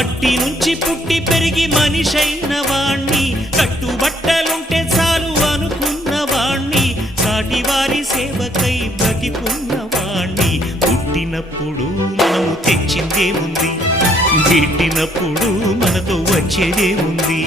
మట్టి నుంచి పుట్టి పెరిగి మనిషైన వాణ్ణి, కట్టుబట్టలుంటే చాలు అనుకున్న వాణ్ణి, సాటివారి సేవకై బ్రతికున్న వాణ్ణి. పుట్టినప్పుడు మనము తెచ్చిందేముంది, గిట్టినప్పుడు మనతో వచ్చేదేముంది.